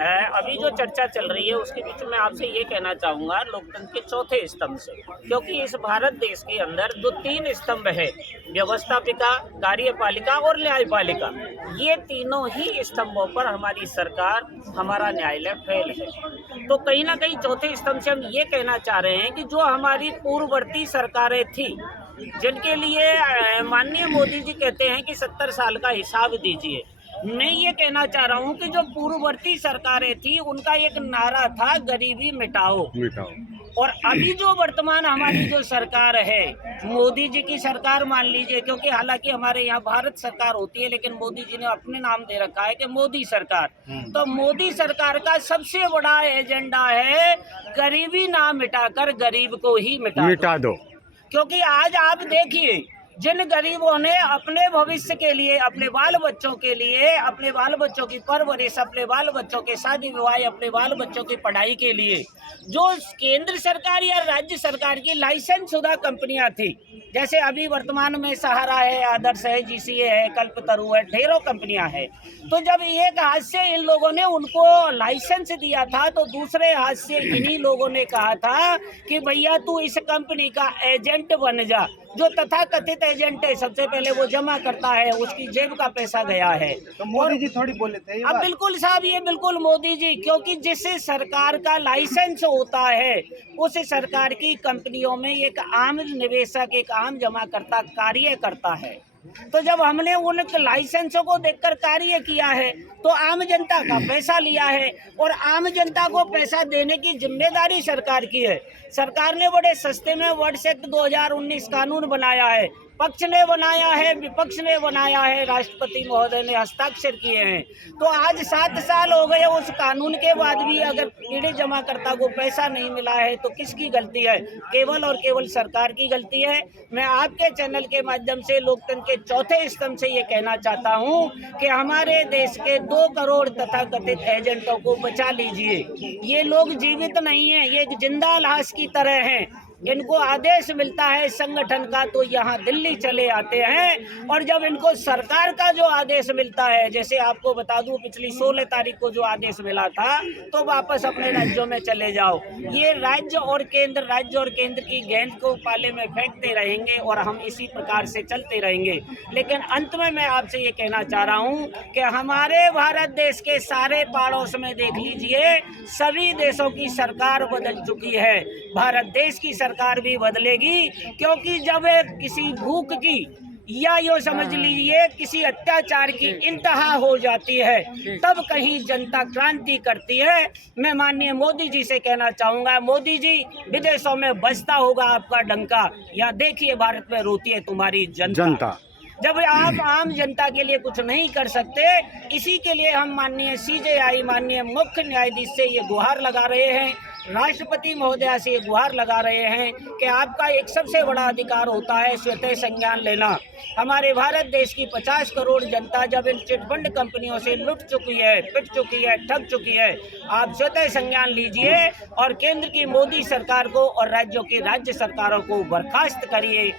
अभी जो चर्चा चल रही है उसके बीच में आपसे ये कहना चाहूँगा लोकतंत्र के चौथे स्तंभ से, क्योंकि इस भारत देश के अंदर जो 3 स्तंभ है, व्यवस्थापिका, कार्यपालिका और न्यायपालिका, ये तीनों ही स्तंभों पर हमारी सरकार, हमारा न्यायालय फेल है। तो कहीं ना कहीं चौथे स्तंभ से हम ये कहना चाह रहे हैं कि जो हमारी पूर्ववर्ती सरकारें थी, जिनके लिए माननीय मोदी जी कहते हैं कि 70 साल का हिसाब दीजिए, मैं ये कहना चाह रहा हूँ कि जो पूर्ववर्ती सरकारें थी उनका एक नारा था गरीबी मिटाओ। और अभी जो वर्तमान हमारी जो सरकार है, मोदी जी की सरकार मान लीजिए, क्योंकि हालांकि हमारे यहाँ भारत सरकार होती है लेकिन मोदी जी ने अपने नाम दे रखा है कि मोदी सरकार। तो मोदी सरकार का सबसे बड़ा एजेंडा है गरीबी ना मिटाकर गरीब को ही मिटा दो। क्योंकि आज आप देखिए, जिन गरीबों ने अपने भविष्य के लिए, अपने बाल बच्चों के लिए, अपने बाल बच्चों की परवरिश, अपने बाल बच्चों के शादी विवाह, अपने बाल बच्चों की पढ़ाई के लिए जो केंद्र सरकार या राज्य सरकार की लाइसेंस शुदा कंपनियां थी, जैसे अभी वर्तमान में सहारा है, आदर्श है, जीसीए है, कल्पतरु है, ढेरों कंपनियां हैं। तो जब एक हाथ से इन लोगों ने उनको लाइसेंस दिया था तो दूसरे हाथ से इन्हीं लोगों ने कहा था कि भैया तू इस कंपनी का एजेंट बन जा। जो तथाकथित एजेंट है, सबसे पहले वो जमा करता है, उसकी जेब का पैसा गया है। तो मोदी जी थोड़ी बोले थे अब बिल्कुल साहब, ये बिल्कुल मोदी जी, क्योंकि जिस सरकार का लाइसेंस होता है उस सरकार की कंपनियों में एक आम निवेशक, एक आम जमाकर्ता कार्य करता है। तो जब हमने उन लाइसेंसों को देखकर कार्य किया है तो आम जनता का पैसा लिया है, और आम जनता को पैसा देने की जिम्मेदारी सरकार की है। सरकार ने बड़े सस्ते में वर्ड्स एक्ट 2019 कानून बनाया है, पक्ष ने बनाया है, विपक्ष ने बनाया है, राष्ट्रपति महोदय ने हस्ताक्षर किए हैं। तो आज 7 साल हो गए उस कानून के बाद भी अगर पीड़ित जमाकर्ता को पैसा नहीं मिला है तो किसकी गलती है? केवल और केवल सरकार की गलती है। मैं आपके चैनल के माध्यम से लोकतंत्र के चौथे स्तंभ से ये कहना चाहता हूँ कि हमारे देश के 2 करोड़ तथाकथित एजेंटों को बचा लीजिए। ये लोग जीवित नहीं है, ये एक जिंदा लाश की तरह हैं। इनको आदेश मिलता है संगठन का तो यहाँ दिल्ली चले आते हैं, और जब इनको सरकार का जो आदेश मिलता है, जैसे आपको बता दूं पिछली 16 तारीख को जो आदेश मिला था, तो वापस अपने राज्यों में चले जाओ। ये राज्य और केंद्र की गेंद को पाले में फेंकते रहेंगे और हम इसी प्रकार से चलते रहेंगे। लेकिन अंत में मैं आपसे ये कहना चाह रहा हूँ कि हमारे भारत देश के सारे पड़ोस में देख लीजिए, सभी देशों की सरकार बदल चुकी है। भारत देश की सरकार भी बदलेगी, क्योंकि जब किसी भूख की या यो समझ लीजिए किसी अत्याचार की इंतहा हो जाती है, तब कहीं जनता क्रांति करती है। मैं माननीय मोदी जी से कहना चाहूँगा, मोदी जी, विदेशों में बजता होगा आपका डंका, यहाँ देखिए भारत में रोती है तुम्हारी जनता। जब आप आम जनता के लिए कुछ नहीं कर सकते, इसी के लिए हम माननीय CJI, माननीय मुख्य न्यायाधीश से ये गुहार लगा रहे हैं, राष्ट्रपति महोदया से ये गुहार लगा रहे हैं कि आपका एक सबसे बड़ा अधिकार होता है स्वतः संज्ञान लेना। हमारे भारत देश की 50 करोड़ जनता जब इन चिटफंड कंपनियों से लुट चुकी है, पिट चुकी है, ठग चुकी है, आप स्वतः संज्ञान लीजिए और केंद्र की मोदी सरकार को और राज्यों की राज्य सरकारों को बर्खास्त करिए।